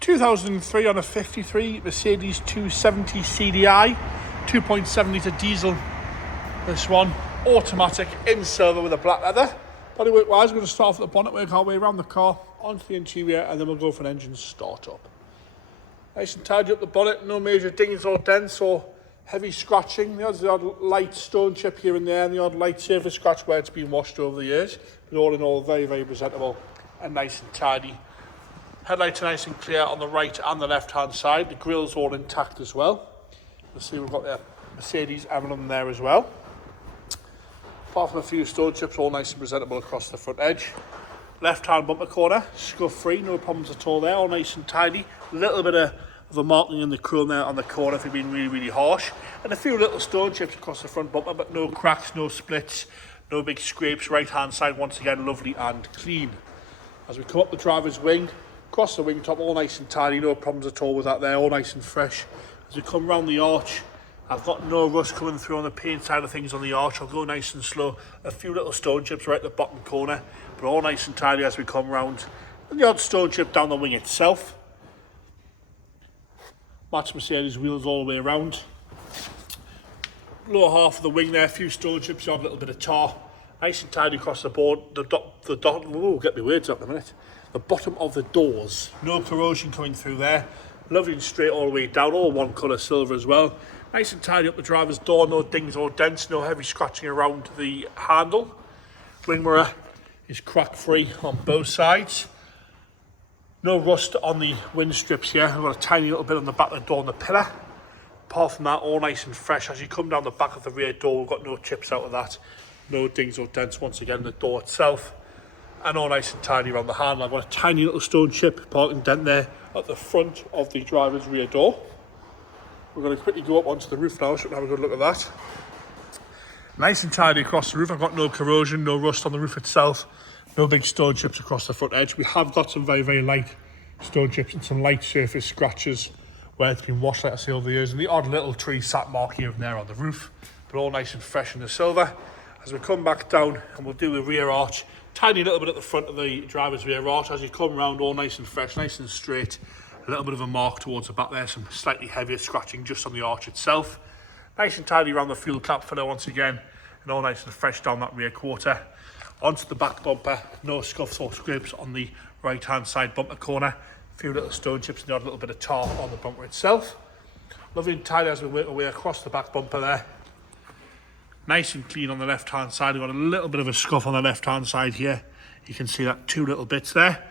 2003 on a 53 Mercedes 270 CDI, 2.7 litre diesel. This one, automatic in silver with a black leather. Bodywork wise, we're going to start off at the bonnet, work our way around the car, onto the interior, and then we'll go for an engine start up. Nice and tidy up the bonnet, no major dings or dents or heavy scratching. There's the odd light stone chip here and there, and the odd light surface scratch where it's been washed over the years. But all in all, very, very presentable and nice and tidy. Headlights are nice and clear on the right and the left hand side. The grille's all intact as well. You'll see we've got the Mercedes emblem there as well. Apart from a few stone chips, all nice and presentable across the front edge. Left hand bumper corner, scuff free, no problems at all there, all nice and tidy. A little bit of a marking in the chrome there on the corner if you've been really, really harsh. And a few little stone chips across the front bumper, but no cracks, no splits, no big scrapes. Right hand side, once again, lovely and clean. As we come up the driver's wing, across the wing top, all nice and tidy, no problems at all with that there, all nice and fresh. As we come round the arch, I've got no rust coming through on the paint side of things on the arch. I'll go nice and slow. A few little stone chips right at the bottom corner, but all nice and tidy as we come round. And the odd stone chip down the wing itself. Match Mercedes wheels all the way around. Lower half of the wing there, a few stone chips, a little bit of tar. Nice and tidy across the board. Get my words up in a minute. The bottom of the doors, no corrosion coming through there. Lovely and straight all the way down, all one colour silver as well. Nice and tidy up the driver's door, no dings or dents, no heavy scratching around the handle. Wing mirror is crack free on both sides. No rust on the wind strips here. I've got a tiny little bit on the back of the door and the pillar. Apart from that, all nice and fresh. As you come down the back of the rear door, we've got no chips out of that. No dings or dents once again in the door itself. And all nice and tidy around the handle. I've got a tiny little stone chip parking dent there at the front of the driver's rear door. We're going to quickly go up onto the roof now so we can have a good look at that. Nice and tidy across the roof. I've got no corrosion, no rust on the roof itself. No big stone chips across the front edge. We have got some very, very light stone chips and some light surface scratches where it's been washed, like I say, over the years. And the odd little tree sap mark here and there on the roof. But all nice and fresh in the silver. As we come back down and we'll do the rear arch. Tiny little bit at the front of the driver's rear arch. As you come round, all nice and fresh, nice and straight. A little bit of a mark towards the back there. Some slightly heavier scratching just on the arch itself. Nice and tidy around the fuel cap filler once again. And all nice and fresh down that rear quarter. Onto the back bumper. No scuffs or scrapes on the right hand side bumper corner. A few little stone chips and the odd little bit of tar on the bumper itself. Lovely and tidy as we work our way across the back bumper there. Nice and clean on the left hand side. We've got a little bit of a scuff on the left hand side here. You can see that two little bits there.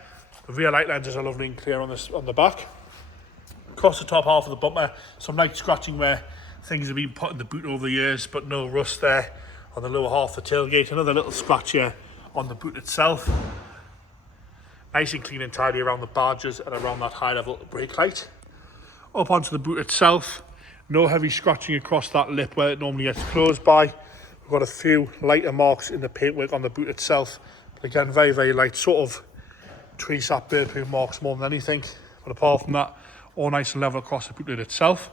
The rear light lenses are lovely and clear on the back. Across the top half of the bumper, some light scratching where things have been put in the boot over the years, but no rust there. On the lower half of the tailgate, another little scratch here on the boot itself. Nice and clean and tidy around the barges and around that high level brake light. Up onto the boot itself, no heavy scratching across that lip where it normally gets closed by. We've got a few lighter marks in the paintwork on the boot itself, but again, very, very light, sort of tree sap burping marks more than anything. But apart from that, all nice and level across the boot lid itself.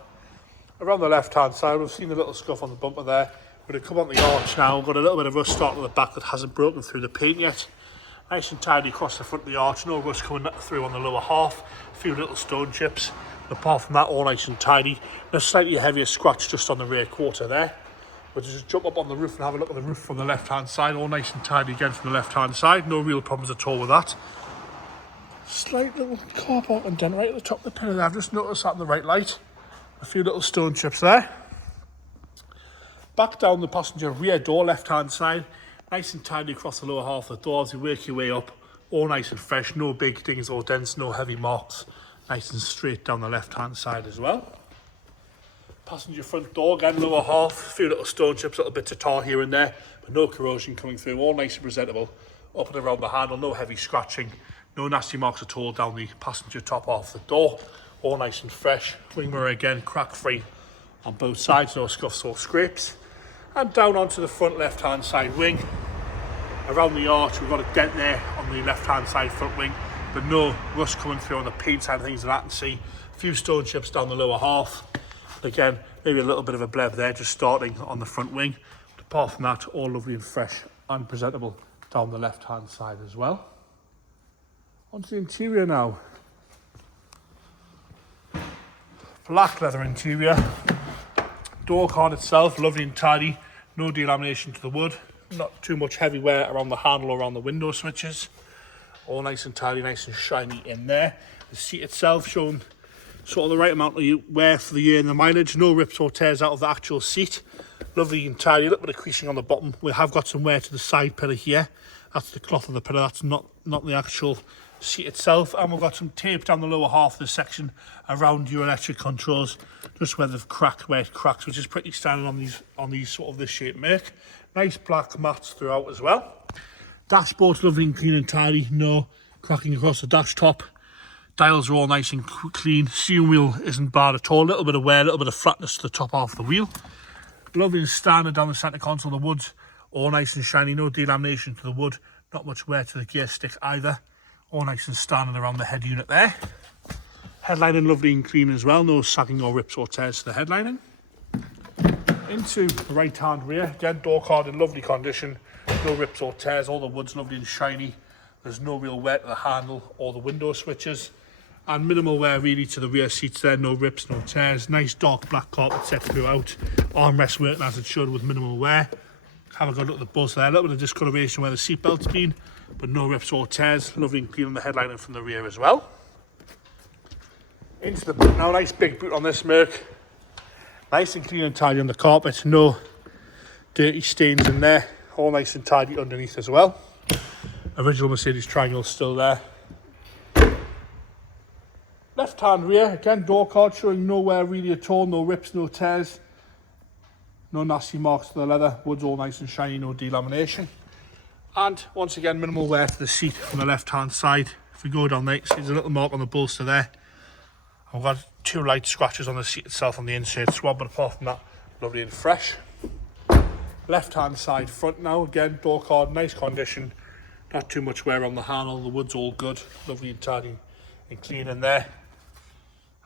Around the left hand side, we've seen the little scuff on the bumper there. We're going to come on the arch now. We've got a little bit of rust starting at the back that hasn't broken through the paint yet. Nice and tidy across the front of the arch. No rust coming through on the lower half. A few little stone chips. And apart from that, all nice and tidy. And a slightly heavier scratch just on the rear quarter there. We'll just jump up on the roof and have a look at the roof from the left hand side. All nice and tidy again from the left hand side. No real problems at all with that. Slight little car parking dent right at the top of the pillar there. I've just noticed that in the right light. A few little stone chips there. Back down the passenger rear door, left hand side. Nice and tidy across the lower half of the door as you work your way up. All nice and fresh, no big dings or dents, no heavy marks. Nice and straight down the left hand side as well. Passenger front door, again lower half. A few little stone chips, little bits of tar here and there. But no corrosion coming through, all nice and presentable. Up and around the handle, no heavy scratching. No nasty marks at all down the passenger top half of the door. All nice and fresh. Wing mirror again, crack free on both sides, no scuffs or scrapes. And down onto the front left hand side wing. Around the arch, we've got a dent there on the left hand side front wing, but no rust coming through on the paint side of things that I can see. A few stone chips down the lower half. But again, maybe a little bit of a bleb there just starting on the front wing. But apart from that, all lovely and fresh and presentable down the left hand side as well. Onto the interior now. Black leather interior. Door card itself, lovely and tidy. No delamination to the wood. Not too much heavy wear around the handle or around the window switches. All nice and tidy, nice and shiny in there. The seat itself showing sort of the right amount of wear for the year and the mileage. No rips or tears out of the actual seat. Lovely and tidy, a little bit of creasing on the bottom. We have got some wear to the side pillar here. That's the cloth of the pillar, that's not the actual seat itself. And we've got some tape down the lower half of the section around your electric controls, just where they've cracked, where it cracks, which is pretty standard on these sort of this shape make. Nice black mats throughout as well. Dashboard's lovely and clean and tidy, no cracking across the dash top. Dials are all nice and clean. Steering wheel isn't bad at all. A little bit of wear, a little bit of flatness to the top half of the wheel. Lovely and standard down the centre console. The wood's all nice and shiny, no delamination to the wood. Not much wear to the gear stick either. All nice and standard around the head unit there. Headlining lovely and clean as well. No sagging or rips or tears to the headlining. Into the right hand rear. Again, door card in lovely condition. No rips or tears. All the wood's lovely and shiny. There's no real wear to the handle or the window switches. And minimal wear really to the rear seats there. No rips, no tears. Nice dark black carpet set throughout. Armrest working as it should with minimal wear. Have a good look at the buzz there. A little bit of discoloration where the seat belt's been, but no rips or tears. Lovely and clean on the headlining from the rear as well. Into the boot now. Nice big boot on this Merc. Nice and clean and tidy on the carpet. No dirty stains in there. All nice and tidy underneath as well. Original Mercedes triangle still there. Left hand rear, again door card showing no wear really at all, no rips, no tears, no nasty marks to the leather, wood's all nice and shiny, no delamination. And once again minimal wear to the seat on the left hand side. If we go down there, see there's a little mark on the bolster there. I've got 2 light scratches on the seat itself on the insert swab, but apart from that, lovely and fresh. Left hand side front now, again door card, nice condition, not too much wear on the handle, the wood's all good, lovely and tidy and clean in there.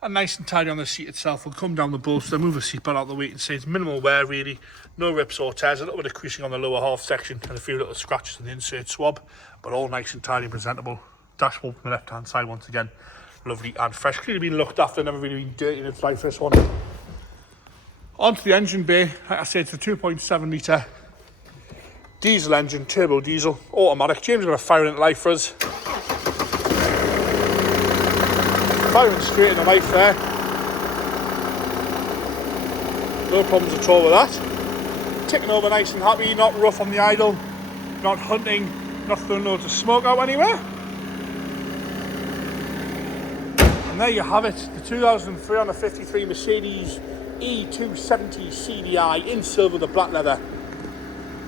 And nice and tidy on the seat itself. We'll come down the bolster, move the seatbelt out of the way and see it's minimal wear really, no rips or tears, a little bit of creasing on the lower half section and a few little scratches on the insert swab, but all nice and tidy and presentable. Dashboard from the left hand side once again, lovely and fresh, clearly been looked after, never really been dirty in its life this one. Onto the engine bay, like I said, it's a 2.7 litre diesel engine, turbo diesel, automatic. James got a firing at life for us. Firing straight in the life there. No problems at all with that. Ticking over nice and happy, not rough on the idle, not hunting, not throwing loads of smoke out anywhere. And there you have it, the 2003 on a 53 Mercedes E270 CDI in silver, the black leather.